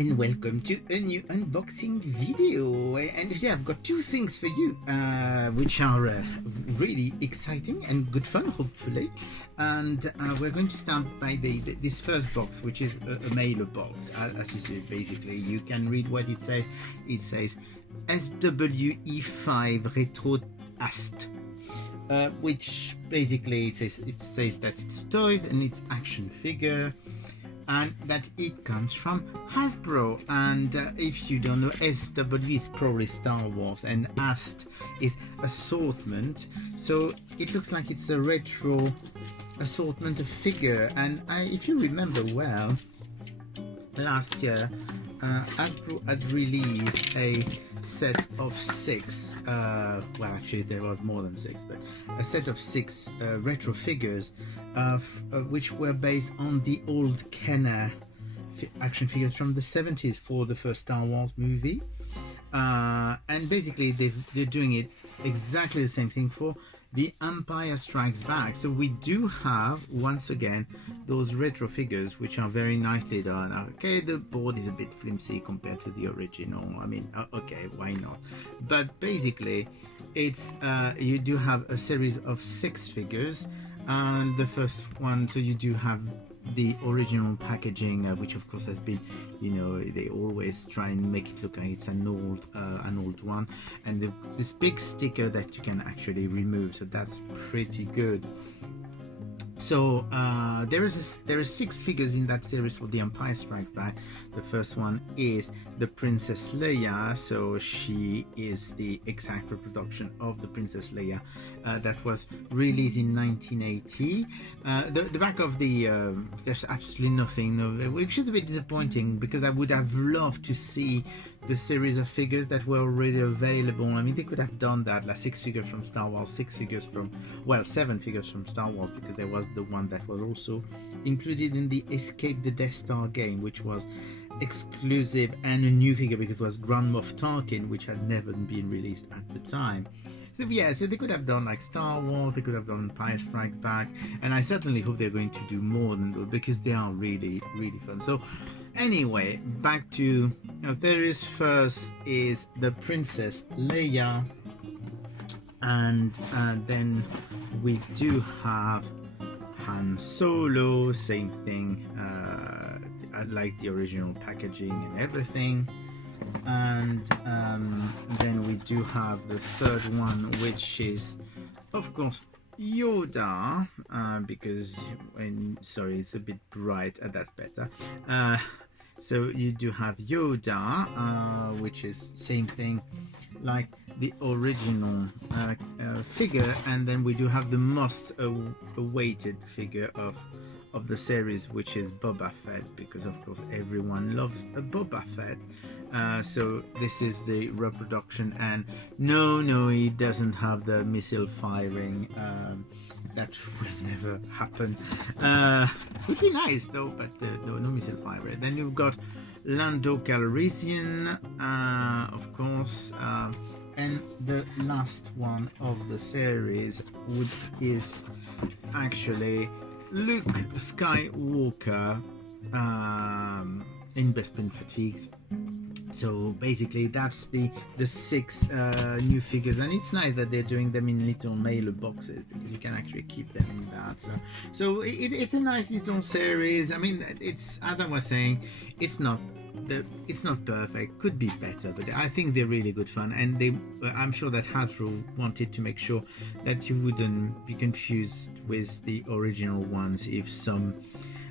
and welcome to a new unboxing video. And today I've got two things for you, which are really exciting and good fun, hopefully. And we're going to start by this first box, which is a mailer box. As you see, basically, you can read what it says. It says SWE5 Retro Ast. Which basically it says that it's toys and it's action figure, and that it comes from Hasbro. And if you don't know, SW is probably Star Wars and AST is assortment, so it looks like it's a retro assortment of figure. And if you remember well, last year Hasbro had released a set of 6, well actually there was more than 6, but a set of 6 retro figures which were based on the old Kenner action figures from the 70s for the first Star Wars movie, and basically they're doing it exactly the same thing for The Empire Strikes Back. So we do have, once again, those retro figures which are very nicely done. Okay, the board is a bit flimsy compared to the original. I mean, okay, why not? But basically, it's you do have a series of 6 figures, and the first one, so you do have the original packaging, which of course has been, you know, they always try and make it look like it's an old one, and this big sticker that you can actually remove, so that's pretty good. So there are 6 figures in that series for The Empire Strikes Back. The first one is the Princess Leia, so she is the exact reproduction of the Princess Leia that was released in 1980. The back of the there's absolutely nothing, which is a bit disappointing, because I would have loved to see the series of figures that were already available. I mean, they could have done that, like 6 figures from Star Wars, 6 figures from, well, 7 figures from Star Wars, because there was the one that was also included in the Escape the Death Star game, which was exclusive and a new figure because it was Grand Moff Tarkin, which had never been released at the time. So yeah, so they could have done like Star Wars, they could have done Empire Strikes Back, and I certainly hope they're going to do more than those, because they are really, really fun. So anyway, back to there is first is the Princess Leia, and then we do have Han Solo, same thing, I like the original packaging and everything. And then we do have the third one, which is of course Yoda, because sorry, it's a bit bright, that's better. So you do have Yoda, which is same thing like the original figure, and then we do have the most awaited figure of the series, which is Boba Fett, because of course everyone loves a Boba Fett. So this is the reproduction, and no, it doesn't have the missile firing. That will never happen. Would be nice though, but no missile firing. Then you've got Lando Calrissian, of course, and the last one of the series is actually Luke Skywalker in Bespin Fatigues. So basically that's the 6 new figures, and it's nice that they're doing them in little mailer boxes, because you can actually keep them in that. So it's a nice little series. I mean, it's, as I was saying, it's not perfect, could be better, but I think they're really good fun, and I'm sure that Hasbro wanted to make sure that you wouldn't be confused with the original ones if some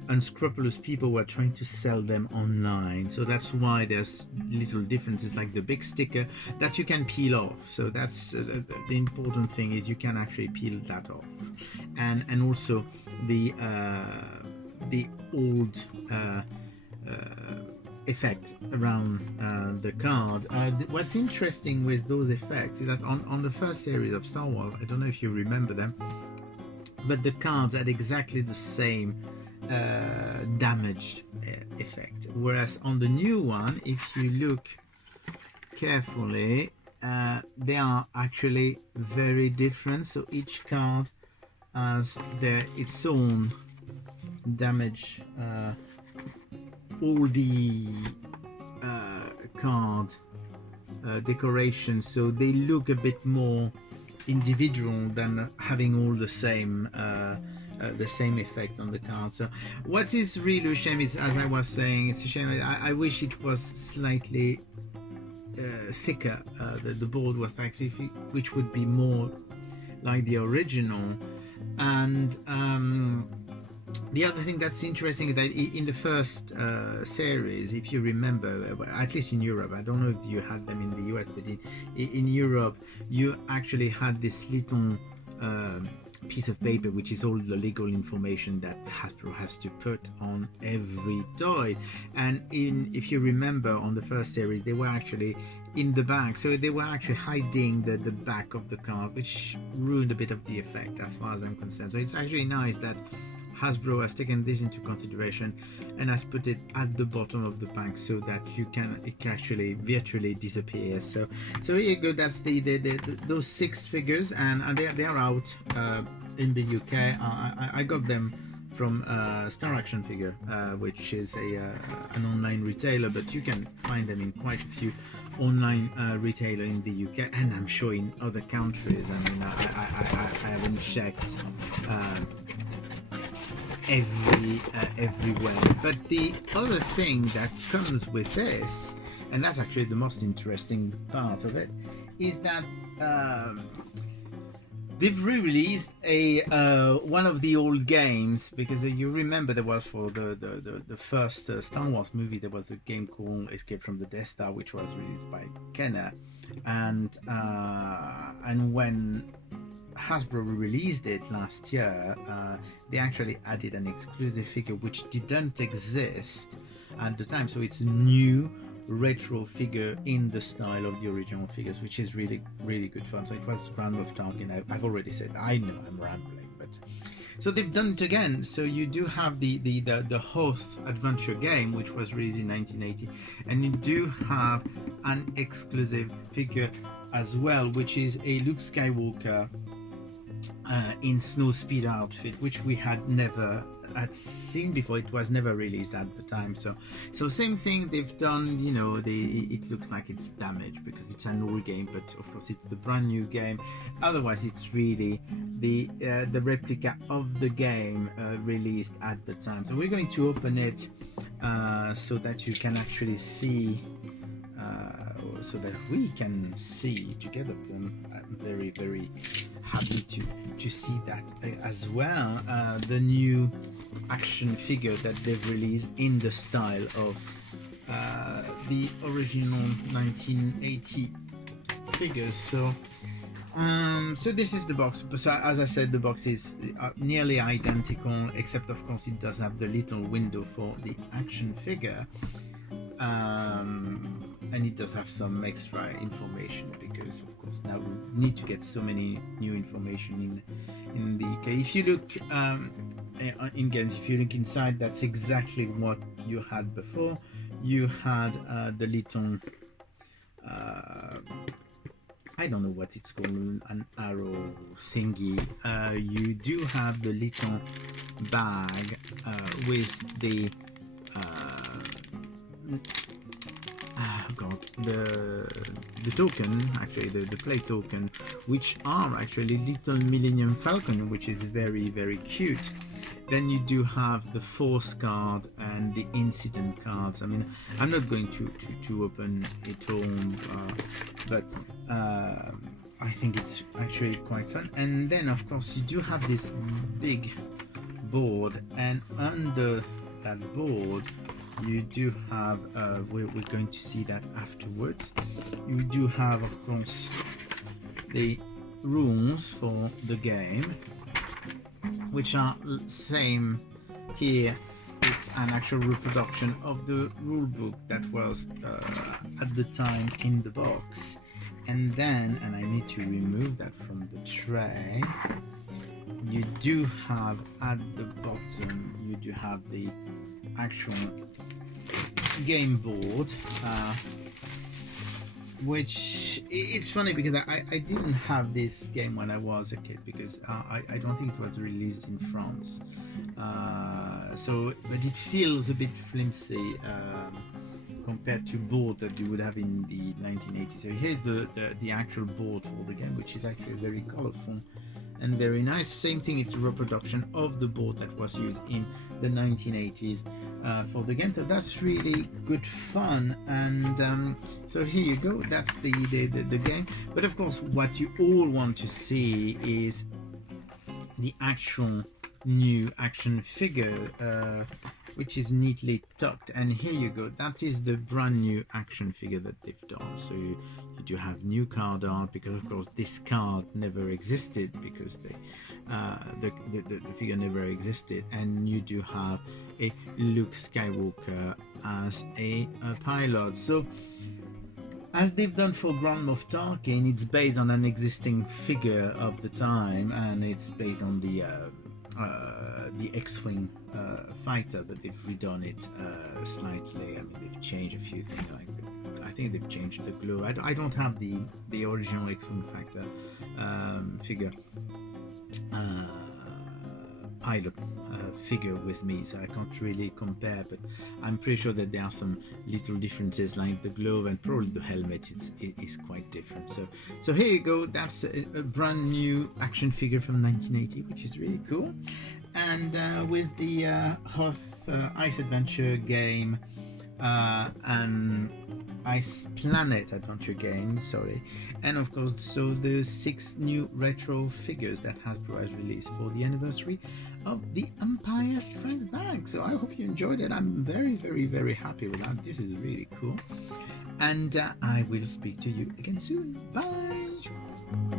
unscrupulous people were trying to sell them online. So that's why there's little differences, like the big sticker that you can peel off. So that's the important thing, is you can actually peel that off, and also the old effect around the card. What's interesting with those effects is that on the first series of Star Wars, I don't know if you remember them, but the cards had exactly the same damaged effect, whereas on the new one, if you look carefully, they are actually very different. So each card has its own damage. All the card decoration, so they look a bit more individual than having all the same effect on the card. So what is really a shame is, as I was saying, it's a shame. I wish it was slightly thicker. The board was actually, which would be more like the original. And the other thing that's interesting is that in the first series, if you remember, at least in Europe, I don't know if you had them in the US, but in Europe, you actually had this little piece of paper, which is all the legal information that Hasbro has to put on every toy. And if you remember, on the first series, they were actually in the back, so they were actually hiding the back of the card, which ruined a bit of the effect as far as I'm concerned. So it's actually nice that Hasbro has taken this into consideration and has put it at the bottom of the pack so that it can actually virtually disappear. So here you go. That's those 6 figures, and they are out in the UK. I got them from Star Action Figure, which is an online retailer, but you can find them in quite a few online retailer in the UK, and I'm sure in other countries. I mean, I haven't checked everywhere. But the other thing that comes with this, and that's actually the most interesting part of it, is that they've re-released one of the old games, because you remember there was, for the first Star Wars movie, there was a game called Escape from the Death Star, which was released by Kenner, and when Hasbro released it last year, they actually added an exclusive figure which didn't exist at the time. So it's a new retro figure in the style of the original figures, which is really, really good fun. So it was round of talking. I've already said, I know I'm rambling, but so they've done it again. So you do have the Hoth adventure game, which was released in 1980, and you do have an exclusive figure as well, which is a Luke Skywalker in snow speed outfit, which we had never seen before. It was never released at the time. So same thing they've done. You know, it looks like it's damaged because it's an old game, but of course it's the brand new game. Otherwise, it's really the replica of the game released at the time. So we're going to open it so that you can actually see. So that we can see together. I'm very, very happy to see that as well. The new action figure that they've released in the style of the original 1980 figures. So this is the box. So as I said, the box is nearly identical, except of course it does have the little window for the action figure. And it does have some extra information, because of course now we need to get so many new information in the UK. If you look in games, if you look inside, that's exactly what you had before. You had the little I don't know what it's called, an arrow thingy. You do have the little bag with the the token, actually the play token, which are actually little Millennium Falcon, which is very, very cute. Then you do have the Force card and the incident cards. I mean, I'm not going to open it all, but I think it's actually quite fun. And then of course you do have this big board, and under that board you do have, we're going to see that afterwards, you do have of course the rules for the game, which are same here. It's an actual reproduction of the rule book that was at the time in the box. And then, and I need to remove that from the tray, you do have at the bottom, you do have the actual game board, which it's funny because I didn't have this game when I was a kid, because I don't think it was released in France, but it feels a bit flimsy compared to board that you would have in the 1980s. So here's the actual board for the game, which is actually very colorful and very nice. Same thing, it's a reproduction of the board that was used in the 1980s for the game. So that's really good fun. And so here you go, that's the game. But of course, what you all want to see is the actual new action figure, which is neatly tucked. And here you go, that is the brand new action figure that they've done. So you do have new card art, because of course this card never existed, because the figure never existed. And you do have a Luke Skywalker as a pilot. So as they've done for Grand Moff Tarkin, it's based on an existing figure of the time, and it's based on the X-Wing fighter, but they've redone it slightly. I mean, they've changed a few things. Like I think they've changed the glow. I don't have the original X-Wing fighter figure pilot figure with me, so I can't really compare, but I'm pretty sure that there are some little differences, like the glove and probably the helmet is quite different. So here you go, that's a brand new action figure from 1980, which is really cool. And with the Hoth Ice Adventure game and Ice Planet adventure game, sorry, and of course, so the 6 new retro figures that Hasbro has released for the anniversary of The Empire Strikes Back. So I hope you enjoyed it. I'm very, very, very happy with that. This is really cool, and I will speak to you again soon. Bye.